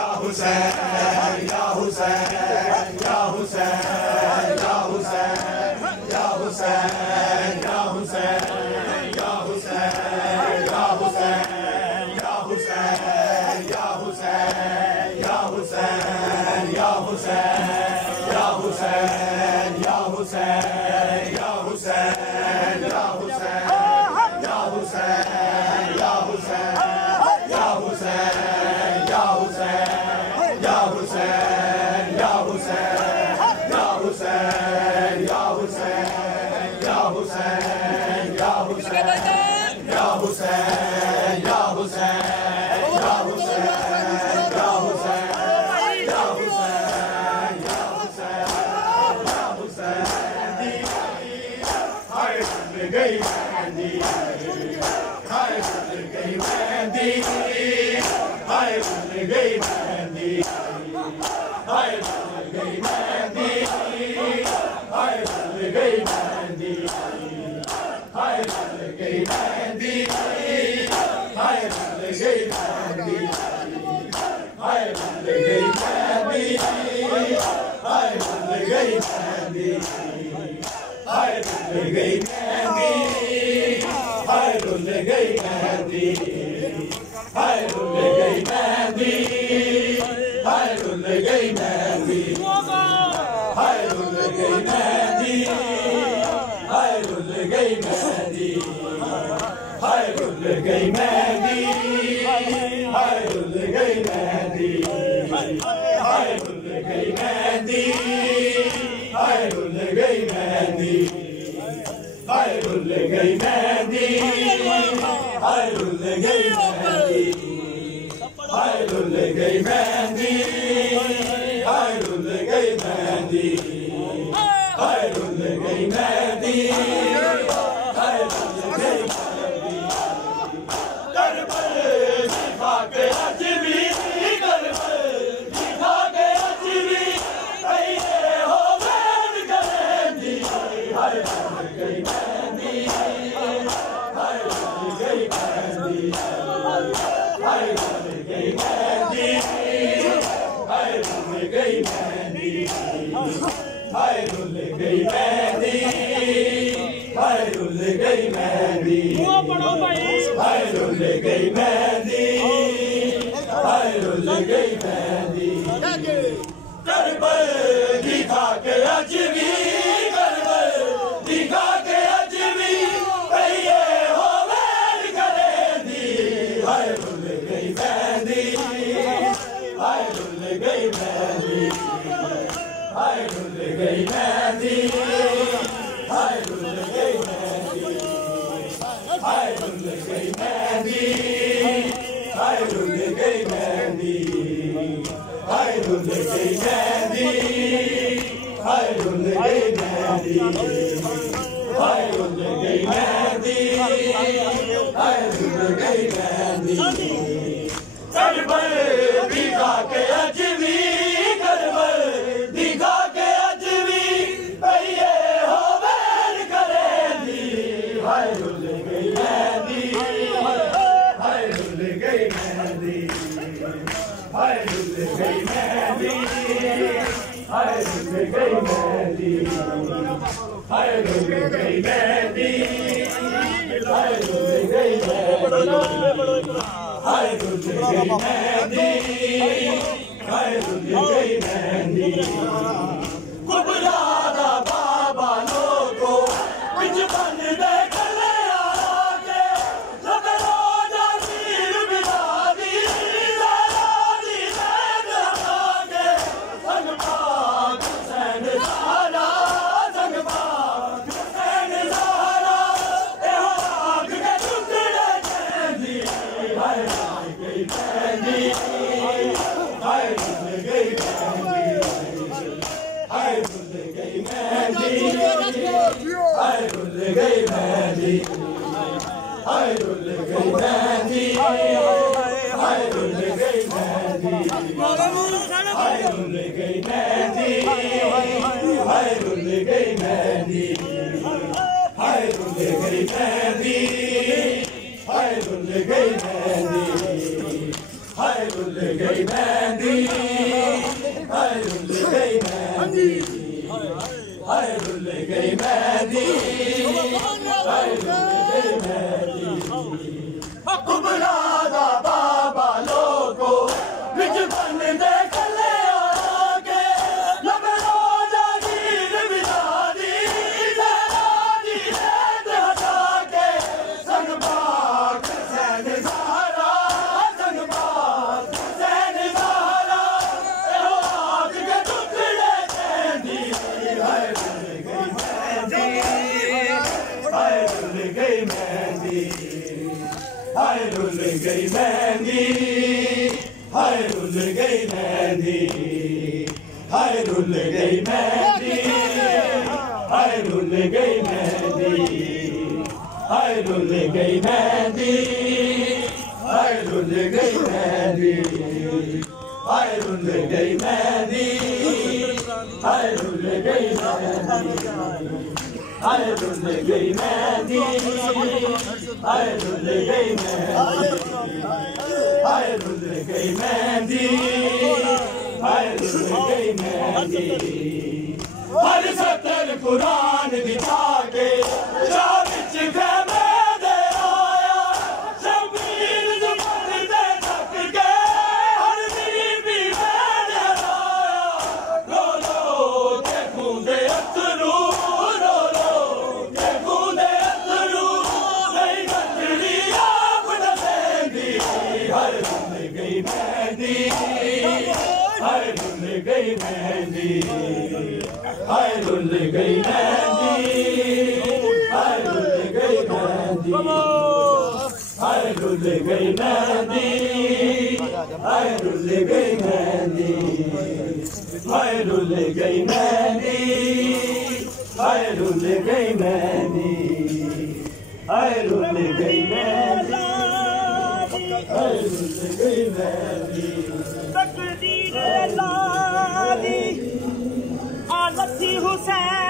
Hussein, Ya Hussein, Ya Hussein, Ya Hussein, Ya Hussein, Ya Hussein, Ya Hussein, Ya Hussein, Ya Hussein, Ya Hussein, Ya Hussein, Ya Hussein, Ya Hussein, Ya Hussein, Ya Hussein, Ya Hussein, Ya Hussein, Ya Hussein, Ya Hussein. Hayırlı gey mendi गई मेहंदी, हाय rule गई मेहंदी, हाय rule गई मेहंदी, हाय rule गई मेहंदी, हाय rule गई मेहंदी, हाय rule गई मेहंदी, हाय rule गई मेहंदी, हाय rule गई मेहंदी, हाय rule गई मेहंदी, हाय rule गई मेहंदी, हाय रुल गई मेहंदी, हाय रुल गई मेहंदी। हर सतर कुरान दिखा के शाह विच खैमे दे आया, शबीर जुबान दे थक के हर बीबी में डराया। रो लो के खूंदे अथरू, रो लो के खूंदे अथरू, नहीं गंजड़ी आप न देंदी। हर रुल गई मेहंदी, हर रुल गई मेहंदी, हाय रुल गई मेहंदी, हाय रुल गई मेहंदी, हाय रुल गई मेहंदी, हाय रुल गई मेहंदी, हाय रुल गई मेहंदी, हाय रुल गई मेहंदी, हाय रुल गई मेहंदी, हाय रुल गई मेहंदी। तकदीर लाली आलती हुसैन